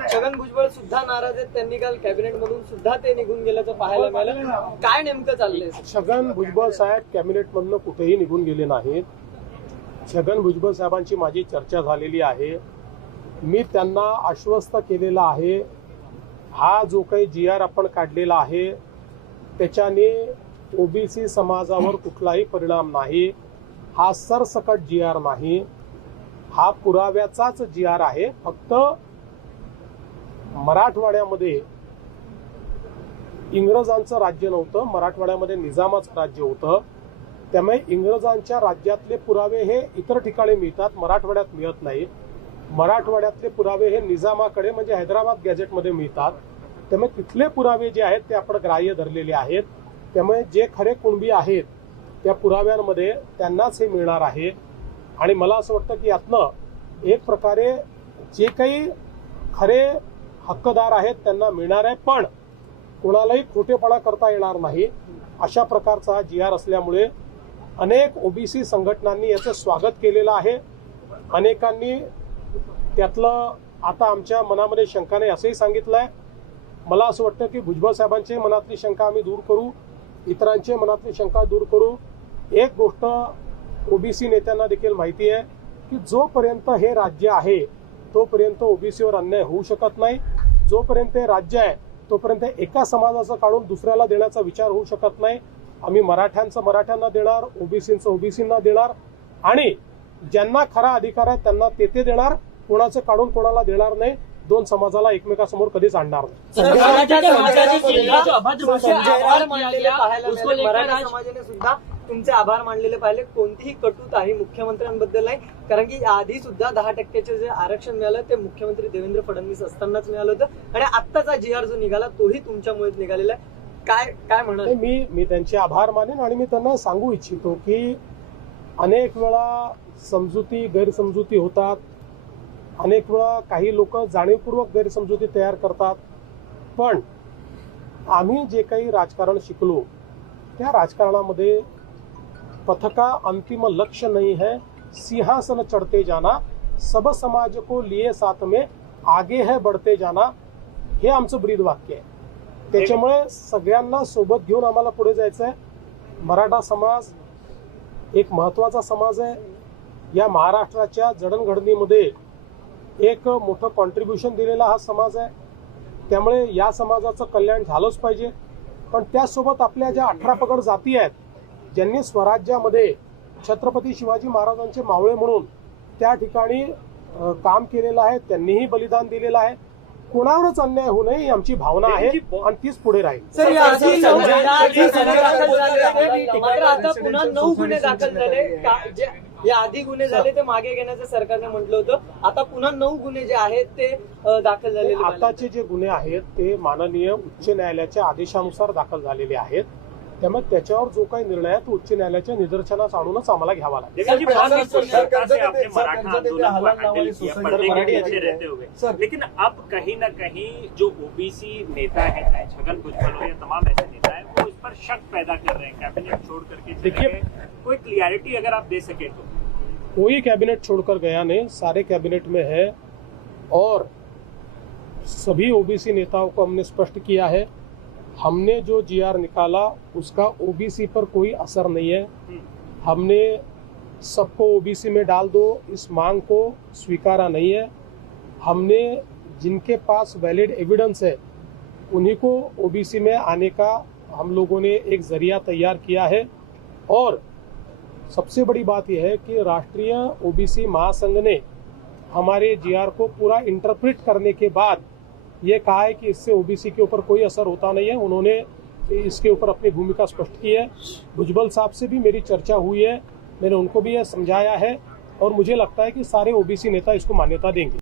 छगन भुजबळ सुद्धा नाराज आहेत त्यांनी काल कॅबिनेट मधून सुद्धा ते निघून गेल्याचं पाहायला मिळालं काय नेमकं चाललंय छगन भुजबळ साहेब कॅबिनेट मधनं कुठेही निघून गेले नाहीत छगन भुजबळ साहेबांची माझी चर्चा झालेली आहे मी त्यांना आश्वस्त केलेला आहे हा जो काही जी आर आपण काढलेला आहे त्याच्याने ओबीसी समाजावर कुठलाही परिणाम नाही हा सरसकट जी आर नाही हा पुराव्याचाच जी आर आहे फक्त मराठवाड्यामध्ये इंग्रजांचं राज्य नव्हतं मराठवाड्यामध्ये निजामाचं राज्य होतं त्यामुळे इंग्रजांच्या राज्यातले पुरावे हे इतर ठिकाणी मिळतात मराठवाड्यात मिळत नाहीत मराठवाड्यातले पुरावे हे निजामाकडे म्हणजे हैदराबाद गॅजेटमध्ये मिळतात त्यामुळे तिथले पुरावे जे आहेत ते आपण ग्राह्य धरलेले आहेत त्यामुळे जे खरे कुणबी आहेत त्या पुराव्यांमध्ये त्यांनाच हे मिळणार आहे आणि मला असं वाटतं की यातनं एक प्रकारे जे काही खरे हक्कदार आहेत त्यांना मिळणार आहे पण कोणालाही खोटेपणा करता येणार नाही अशा प्रकारचा जी आर असल्यामुळे अनेक ओबीसी संघटनांनी याचं स्वागत केलेलं आहे अनेकांनी त्यातलं आता आमच्या मनामध्ये नाही असंही सांगितलं आहे मला असं वाटतं की भुजबळ साहेबांची मनातली शंका आम्ही दूर करू इतरांचे मनातली शंका दूर करू एक गोष्ट ओबीसी नेत्यांना देखील माहिती आहे की जोपर्यंत हे राज्य आहे तोपर्यंत ओबीसीवर अन्याय होऊ शकत नाही जोपर्यंत राज्य आहे तोपर्यंत एका समाजाचं काढून दुसऱ्याला देण्याचा विचार होऊ शकत नाही आम्ही मराठ्यांचं मराठ्यांना देणार ओबीसींचं ओबीसींना देणार आणि ज्यांना खरा अधिकार आहे त्यांना तेथे देणार कोणाचं काढून कोणाला देणार नाही दोन समाजाला एकमेकासमोर कधीच आणणार नाही तुमचे आभार मानलेले पाहिले कोणतीही कटुता आहे मुख्यमंत्र्यांबद्दल नाही कारण की आधी सुद्धा दहा टक्क्याचे जे आरक्षण मिळालं ते मुख्यमंत्री देवेंद्र फडणवीस असतानाच मिळालं होतं आणि आत्ताचा जी आर जो निघाला तोही तुमच्यामुळेच निघालेला आहे काय काय म्हणत मी मी त्यांचे आभार मानेन आणि मी त्यांना सांगू इच्छितो की अनेक वेळा समजुती गैरसमजुती होतात अनेक वेळा काही लोक जाणीवपूर्वक गैरसमजुती तयार करतात पण आम्ही जे काही राजकारण शिकलो त्या राजकारणामध्ये पथ का अंतिम लक्ष्य नहीं है सिंहासन चढ़ते जाना सब समाज को लिए साथ में आगे है बढ़ते जाना हे आमचं ब्रीद वाक्य आहे त्याच्यामुळे सगळ्यांना सोबत घेऊन आम्हाला पुढे जायचं आहे मराठा समाज एक महत्वाचा समाज आहे या महाराष्ट्राच्या जडणघडणीमध्ये एक मोठं कॉन्ट्रीब्युशन दिलेला हा समाज आहे त्यामुळे या समाजाचं कल्याण झालंच पाहिजे पण त्यासोबत आपल्या ज्या अठरा पगड जाती आहेत ज्यांनी स्वराज्यामध्ये छत्रपती शिवाजी महाराजांचे मावळे म्हणून त्या ठिकाणी काम केलेलं आहे त्यांनीही बलिदान दिलेलं आहे कोणावरच अन्याय होऊ नये आमची भावना आहे आणि तीच पुढे राहील पुन्हा नऊ गुन्हे दाखल झाले या आधी गुन्हे झाले ते मागे घेण्याचं सरकारने म्हटलं होतं आता पुन्हा नऊ गुन्हे जे आहेत ते दाखल झाले आताचे जे गुन्हे आहेत ते माननीय उच्च न्यायालयाच्या आदेशानुसार दाखल झालेले आहेत जो का निर्णय तो उच्च न्यायालय निदर्शना लेकिन अब कहीं ना कहीं जो ओबीसी नेता है चाहे छगन भुजबल हो या तमाम ऐसे नेता है वो इस पर शक पैदा कर रहे हैं कैबिनेट छोड़ करके देखिए कोई क्लियरिटी अगर आप दे सके तो कोई कैबिनेट छोड़कर गया नहीं सारे कैबिनेट में है और सभी ओबीसी नेताओं को हमने स्पष्ट किया है हमने जो जीआर निकाला उसका ओबीसी पर कोई असर नहीं है हमने सबको ओबीसी में डाल दो इस मांग को स्वीकारा नहीं है हमने जिनके पास वैलिड एविडेंस है उन्हीं को ओबीसी में आने का हम लोगों ने एक जरिया तैयार किया है और सबसे बड़ी बात यह है कि राष्ट्रीय ओबीसी महासंघ ने हमारे जीआर को पूरा इंटरप्रिट करने के बाद ये कहा है कि इससे ओबीसी के ऊपर कोई असर होता नहीं है उन्होंने इसके ऊपर अपनी भूमिका स्पष्ट की है भुजबल साहब से भी मेरी चर्चा हुई है मैंने उनको भी यह समझाया है और मुझे लगता है कि सारे ओबीसी नेता इसको मान्यता देंगे